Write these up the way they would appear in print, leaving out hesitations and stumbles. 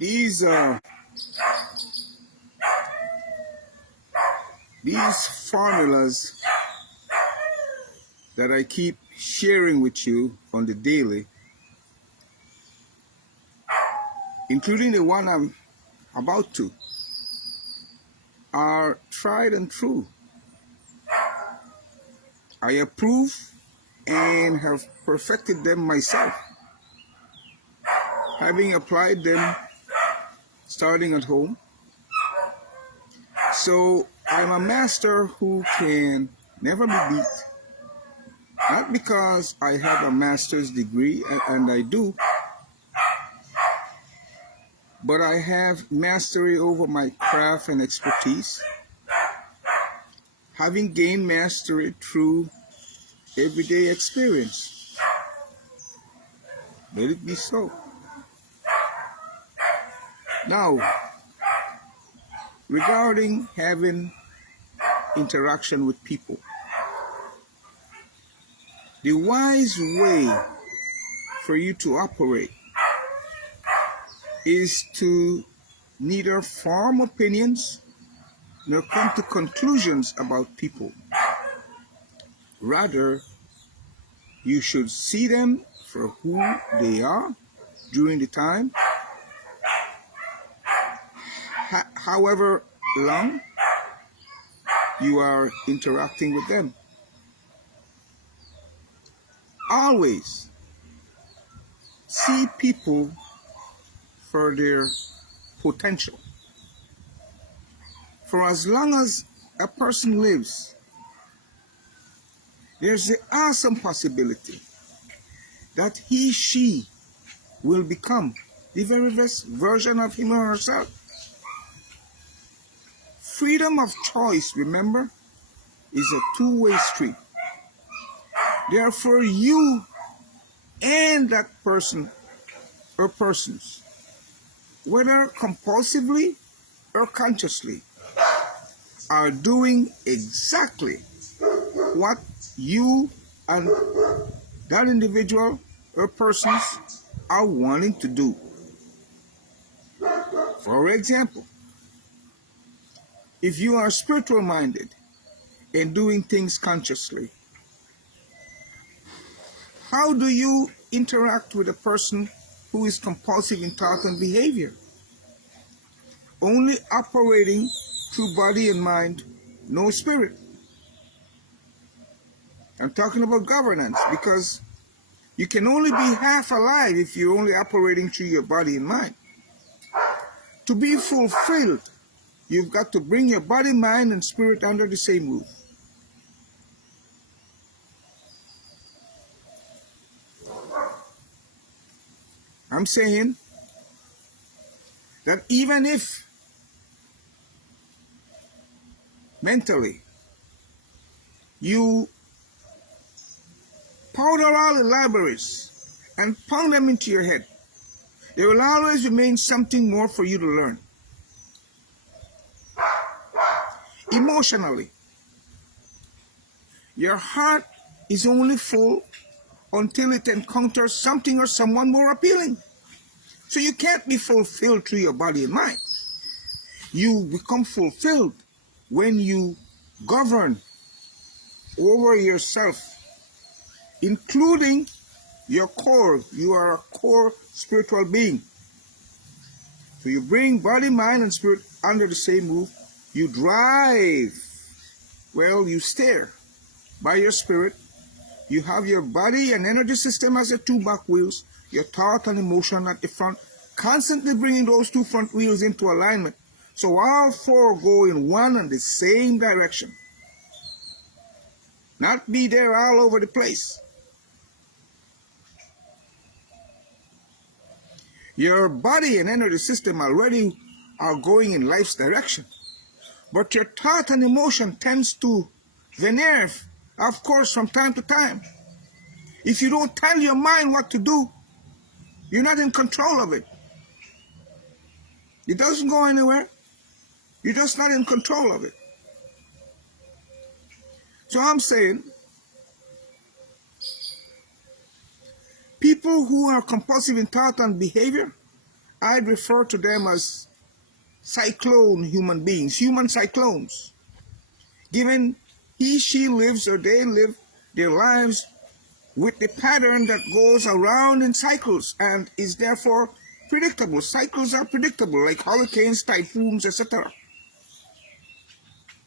these formulas that I keep sharing with you on the daily, including the one I'm about to, are tried and true. I approve and have perfected them myself, having applied them starting at home. So I'm a master who can never be beat, not because I have a master's degree, and I do, but I have mastery over my craft and expertise, having gained mastery through everyday experience. Let it be so. Now, regarding having interaction with people, the wise way for you to operate is to neither form opinions nor come to conclusions about people. Rather, you should see them for who they are during the time, however long you are interacting with them. Always see people for their potential. For as long as a person lives, there's the awesome possibility that she will become the very best version of him or herself. Freedom of choice, remember, is a two-way street. Therefore, you and that person or persons, whether compulsively or consciously, are doing exactly what you and that individual or persons are wanting to do. For example, if you are spiritual minded and doing things consciously, how do you interact with a person who is compulsive in thought and behavior? Only operating through body and mind, no spirit. I'm talking about governance, because you can only be half alive if you're only operating through your body and mind. To be fulfilled, you've got to bring your body, mind, and spirit under the same roof. I'm saying that even if mentally you powder all the libraries and pound them into your head, there will always remain something more for you to learn. Emotionally, your heart is only full until it encounters something or someone more appealing. So you can't be fulfilled through your body and mind. You become fulfilled when you govern over yourself, including your core. You are a core spiritual being. So you bring body, mind, and spirit under the same roof. You drive. Well, you steer by your spirit. You have your body and energy system as your two back wheels, your thought and emotion at the front, constantly bringing those two front wheels into alignment. So all four go in one and the same direction. Not be there all over the place. Your body and energy system already are going in life's direction. But your thought and emotion tends to veer, of course, from time to time. If you don't tell your mind what to do, you're not in control of it. It doesn't go anywhere. You're just not in control of it. So I'm saying, people who are compulsive in thought and behavior I'd refer to them as cyclone human beings, human cyclones. Given he, she lives or they live their lives with the pattern that goes around in cycles and is therefore predictable. Cycles are predictable, like hurricanes, typhoons, etc.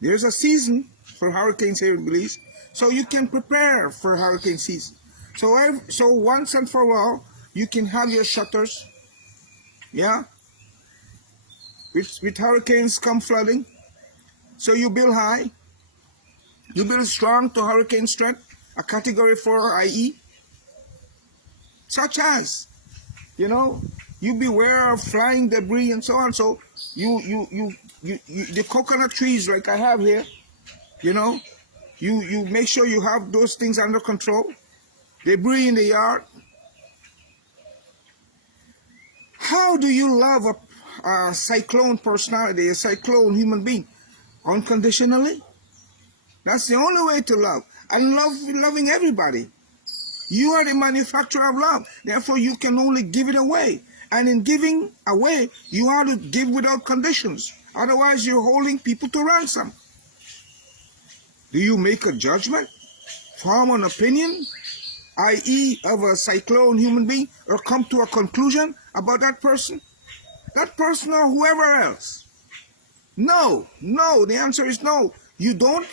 There's a season for hurricanes here in Belize, so you can prepare for hurricane season. So once and for all, you can have your shutters, yeah? With hurricanes come flooding, so you build high, you build strong to hurricane strength, a category 4 IE, such as, you beware of flying debris and so on. So the coconut trees like I have here, you make sure you have those things under control. Debris in the yard. How do you love a cyclone personality, a cyclone human being? Unconditionally. That's the only way to love. And loving everybody. You are the manufacturer of love. Therefore, you can only give it away. And in giving away, you have to give without conditions. Otherwise, you're holding people to ransom. Do you make a judgment, form an opinion, i.e. of a cyclone human being, or come to a conclusion about that person or whoever else? No, the answer is no. You don't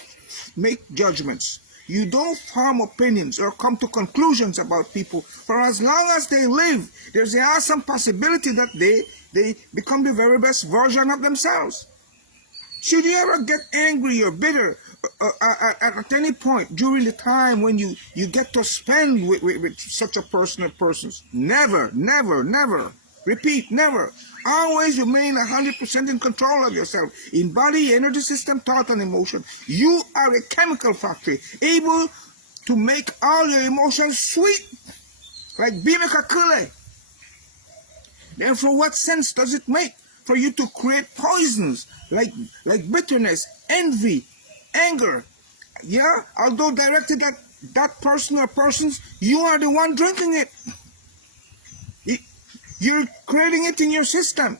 make judgments. You don't form opinions or come to conclusions about people. For as long as they live, there's an awesome possibility that they become the very best version of themselves. Should you ever get angry or bitter at any point during the time when you get to spend with such a person or persons? Never. Repeat, never. Always remain 100% in control of yourself. In body, energy system, thought, and emotion. You are a chemical factory, able to make all your emotions sweet, like bimekakule. Therefore, what sense does it make for you to create poisons like bitterness, envy, anger? Yeah, although directed at that person or persons, you are the one drinking it. You're creating it in your system.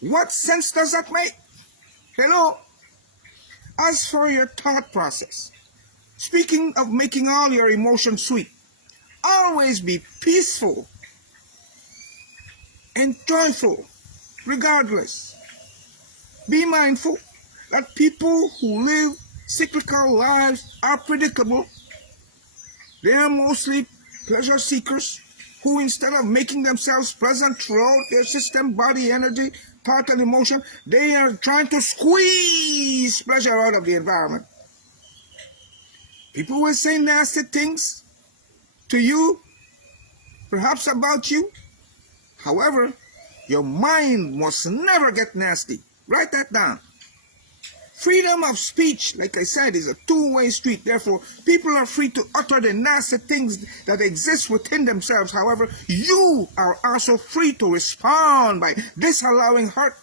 What sense does that make? Hello? As for your thought process, speaking of making all your emotions sweet, always be peaceful and joyful, regardless. Be mindful that people who live cyclical lives are predictable. They are mostly pleasure seekers who, instead of making themselves pleasant throughout their system, body, energy, thought, and emotion, they are trying to squeeze pleasure out of the environment. People will say nasty things to you, perhaps about you. However, your mind must never get nasty. Write that down. Freedom of speech, like I said, is a two-way street. Therefore, people are free to utter the nasty things that exist within themselves. However, you are also free to respond by disallowing hurt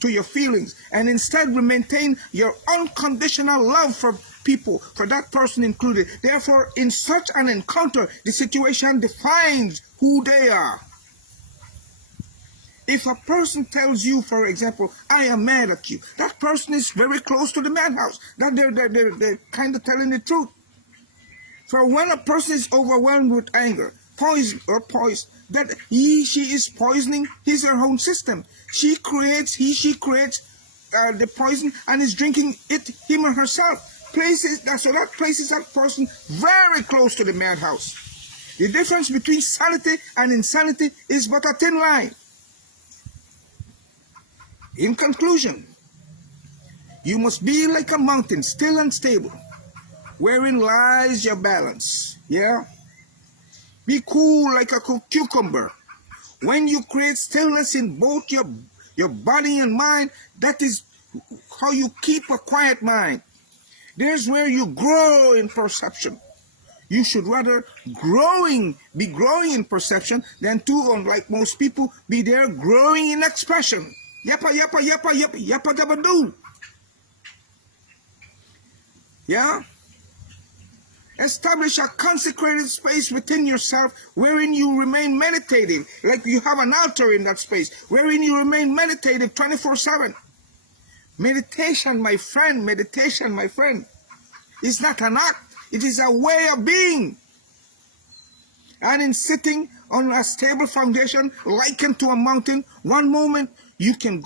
to your feelings and instead maintain your unconditional love for people, for that person included. Therefore, in such an encounter, the situation defines who they are. If a person tells you, for example, I am mad at you, that person is very close to the madhouse. That they're kind of telling the truth. For when a person is overwhelmed with anger, poison, that she is poisoning his or her own system. She creates the poison and is drinking it him or herself. So that places that person very close to the madhouse. The difference between sanity and insanity is but a thin line. In conclusion, you must be like a mountain, still and stable, wherein lies your balance. Yeah? Be cool like a cucumber. When you create stillness in both your body and mind, that is how you keep a quiet mind. There's where you grow in perception. You should rather be growing in perception than to, unlike most people, be there growing in expression. Yappa dabba doo. Yeah? Establish a consecrated space within yourself wherein you remain meditative, like you have an altar in that space, wherein you remain meditative 24/7. Meditation, my friend, is not an act. It is a way of being. And in sitting on a stable foundation, likened to a mountain, one moment you can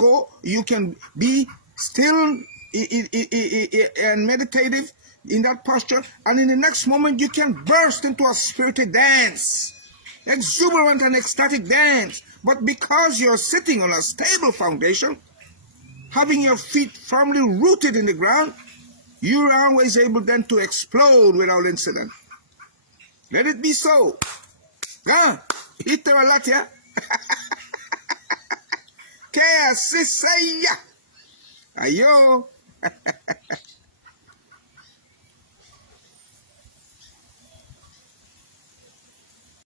be still and meditative in that posture, and in the next moment you can burst into a spirited dance, exuberant and ecstatic dance. But because you're sitting on a stable foundation, having your feet firmly rooted in the ground, you're always able then to explode without incident. Let it be so. Ito alat ya. Kaya sisaya. Ayo.